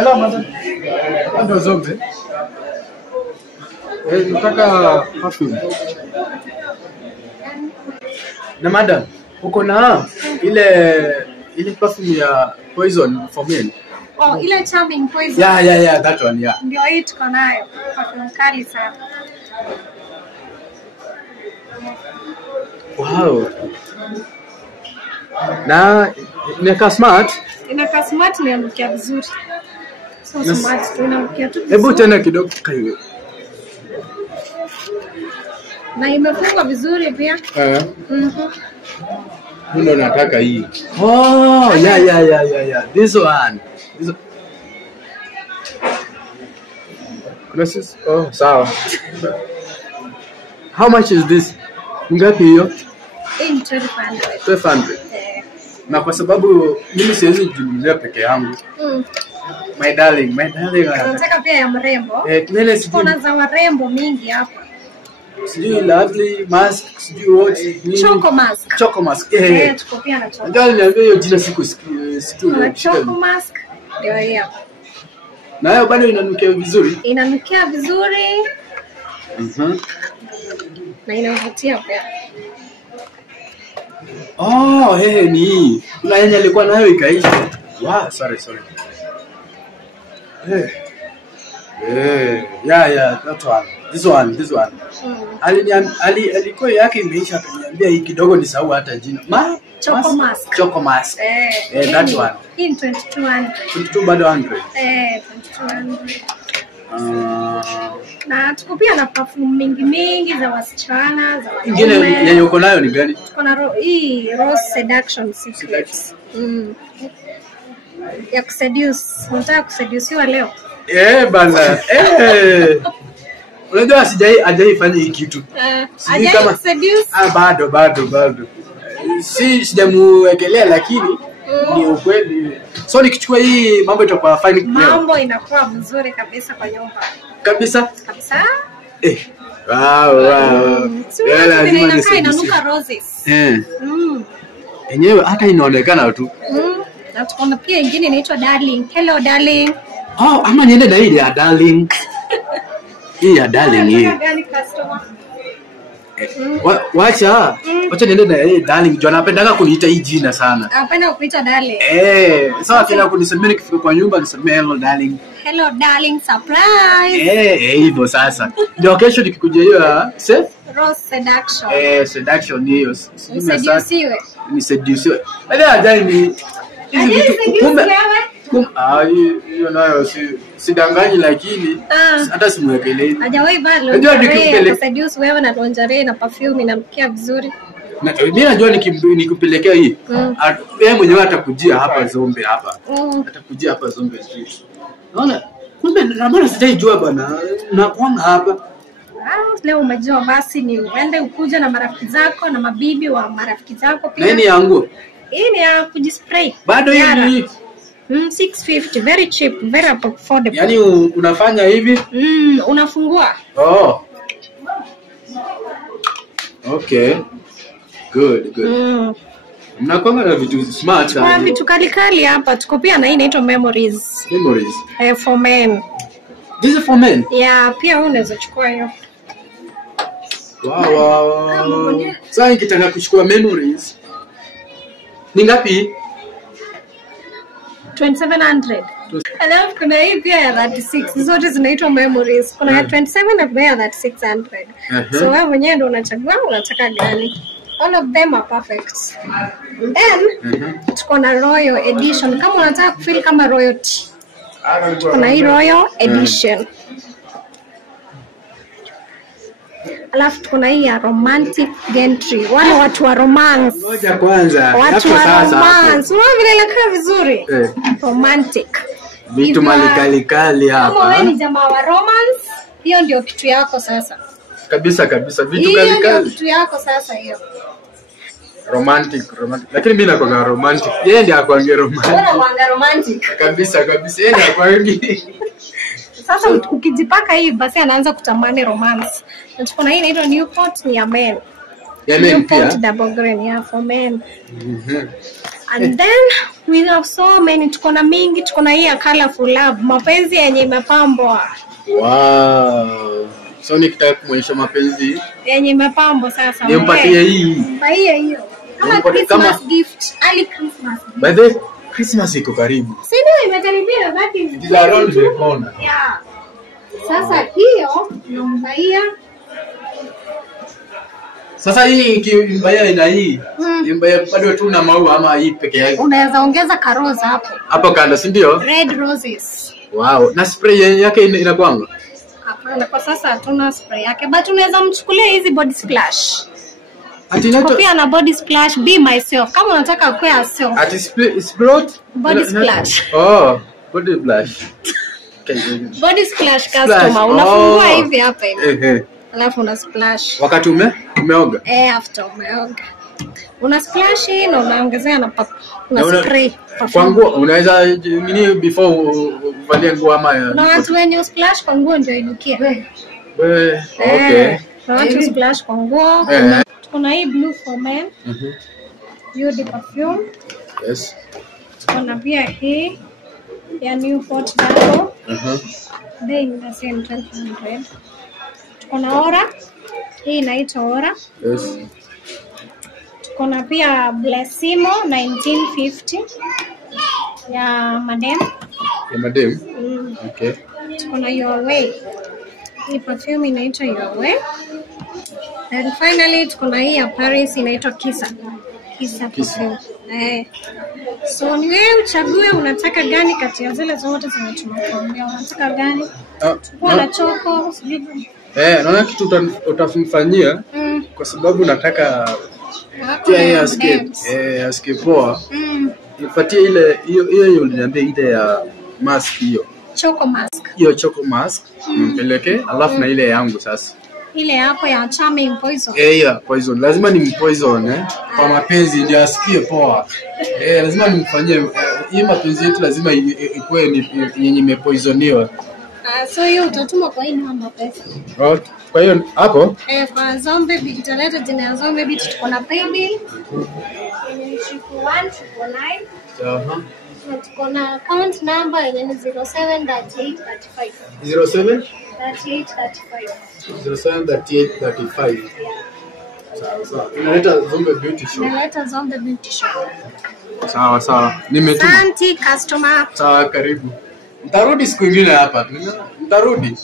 Hello madam. Ando zombe. Nataka perfume. Na madam, uko na ile perfume ya Poison for men? Oh, ile Charming Poison. Yeah, that one, yeah. Ndio hii tuko nayo. Perfume kali sana. Wow. Na inakaa smart? Inakaa smart na inanukia vizuri. So smart tu inanukia tu. Hebu tena kidogo kaiwe. Na imefungwa vizuri pia. Ndio nataka hii. Oh, yeah. This one. Oh, sawa. How much is this? Ngapi hiyo? 1200. Na kwa sababu mimi siwezi kujinunulia peke yangu. My darling. Nataka pia ya mrembo. Kuna za warembo mingi hapa. Sijui Lovely Mask, sijui what? Choco Mask. Tuko pia na Choco. Ndio niambia hiyo jina siku. Choco Mask. Ndio hiyo. Na hiyo bado inanukia vizuri? Inanukia vizuri. Na inavutia pia. Oh, ni. Kuna yenye alikuwa nayo ikaisha. Wow, sorry. Yeah, that one. This one. Alikuwa yake imeisha akaniambia hii kidogo ni sawa hata jina. Choco Mask. That one. Hii 2200. 22 bado 100. 2200. Na tuko pia na perfume mingi za wasichana, za wanaume. Ingine yenye uko nayo ni gani? Tuko na hii Rose Seduction Secrets. Ya kuseduce. Unataka kuseduce leo? Bana. Unajua hajaifanya hii kitu. Kama seduce? Bado. Sijamuwekelea lakini ni ukweli. So nikichukua hii mambo itakuwa fine. Mambo inakuwa mzuri kabisa kwa nyumba. Kabisa. Wow. Inanuka roses. Yenyewe hata inaonekana tu. Na tuko pia ingine inaitwa Darling. Hello Darling. Oh, ama niende na hii ya Darling. Hii ya Darling hii. Gani customer? Wacha niende na hii Darling. Jo anapendanga kuniita hii jina sana. Anapenda kuita Darling. Sawa kila kunisemea nikifika kwa nyumba nisemea hello Darling. Hello Darling surprise. Hivyo sasa. Ndio kesho nikikuja hiyo Rose Seduction. Seduction hiyo. Ni seduce. Baada ya ni hiyo nayo sidanganyi lakini hata simwekelei. Hajawahi bado. Unajua seduce wewe na lingerie na perfume inanukia vizuri. Na mimi najua nikupelekea hii. Yeye mwenyewe atakujia hapa Zombe hapa. Atakujia hapa Zombe Street. Unaona? Kumbe mbona sijaijua bwana. Nakuanga hapa. Leo umejua basi ni uende ukuja na marafiki zako na mabibi wa marafiki zako pia. Nini yangu? Hii ni ya kujispray. Bado hii 650 very cheap, very affordable. Yaani unafanya hivi? Unafungua. Oh. Okay. Good. Mnakonga na vitu smart sana. Vitu kali hapa. Tuko pia na hii inaitwa Memories. For men. This is for men? Yeah, pia unaweza chukua hiyo. Wow. Sasa nikitaka kuchukua Memories. Ni ngapi? 2700. Alafu kuna hii pia ya 36. Zote zinaitwa Memories. Kuna ya 27 na pia ya 3600. So wewe mwenyewe ndio unachagua unataka gani. All of them are perfect. Then tuko na Royal Edition. Kama unataka kufeel kama royalty. Kuna hii Royal Edition. Alafu kuna hii ya Romantic Gentry. Wale watu wa romance. Ngoja kwanza. Watu wa romance. Unaona vile inakaa vizuri? Romantic. Vitu malikali hapa. Kama wewe ni jamaa wa romance, hiyo ndio kitu yako sasa. Kabisa. Vitu kali. Hiyo ndio kitu yako sasa hiyo. Romantic. Lakini mimi nakuanga romantic. Yeye ndiye akuange romantic. Wewe unakuanga romantic. Kabisa. Yeye ndiye akuange. Sasa ukijipaka hii basi anaanza kutamani romance. Na tuko na hii inaitwa Newport ni ya men. Ya men pia. Double green ya for men. And then we have so many, tuko na mingi, tuko na hii ya colorful love, mapenzi yenye imepambwa. Wow. So nikitaka kumwonyesha mapenzi yenye imepambwa sasa. Nimpatie hii. Baie hiyo. Kama Christmas gift, early Christmas gift. By the way, Christmas iko karibu. Si ndio imekaribia that is. It is around the corner. Yeah. Sasa hiyo nambaia. Sasa hii kimbaya ina hii. Kimbaya bado tu na maua ama hii peke yake. Unaweza ongeza karoza hapo. Hapo kando, si ndio? Red roses. Wow, na spray yake inakwanga? Hapana, kwa sasa hatuna spray yake, but unaweza mchukulia hizi body splash. Pia na body splash, be myself. Kama unataka kuwa yourself. Ati splot? Body splash. Oh, body splash. Body splash customer. Unafungua hivi hapa hivi. Alafu una splash. Wakati umeoga? After umeoga. Una splash na unaongezea na spray. Kwa nguo unaweza nini before uvalie nguo ama na watu wenye splash kwa nguo ndio inukie. Okay. Na watu splash kwa nguo. Kuna hii blue for men. Beauty perfume. Yes. Kuna pia hii ya Newport Dado. Bei ni the same 1200. Kuna Aura. Hii inaitwa Aura. Yes. Kuna pia Blessimo 1950 ya Madem. Ya Madem? Okay. Kuna Your Way. Hii perfume inaitwa Your Way. And finally kuna hii ya Paris inaitwa Kissa. Kissa perfume. So ni wewe uchague unataka gani kati ya zile zote zinazotumia. Unataka gani? Kuna choko, sijui. Naona kitu utafanyia kwa sababu nataka pia asikie poa. Nipatie ile hiyo uliniambia ile ya mask hiyo. Choco mask. Hiyo choco mask nimpeleke alafu na ile yangu sasa. Ile hapo ya charming poison. Yeah, poison. Lazima nimpoison kwa mapenzi ndio asikie poa. Lazima nimfanyie hii mapenzi yetu lazima ikuwe yenye imepoisoniwa. So hiyo utatuma kwa hii namba pesa. Kwa hiyo hapo kwa Zombie Beat tutaleta jina ya Zombie Beat, tuko na paybill 119. Tuko na account number yenye ni 073835. 073835. Sawa. Inaleta Zombie Beauty Show. Inaleta Zombie Beauty Show. Sawa. Nimetuma. Asante customer. Sawa, karibu. Mtarudi siku nyingine hapa. Mtarudi.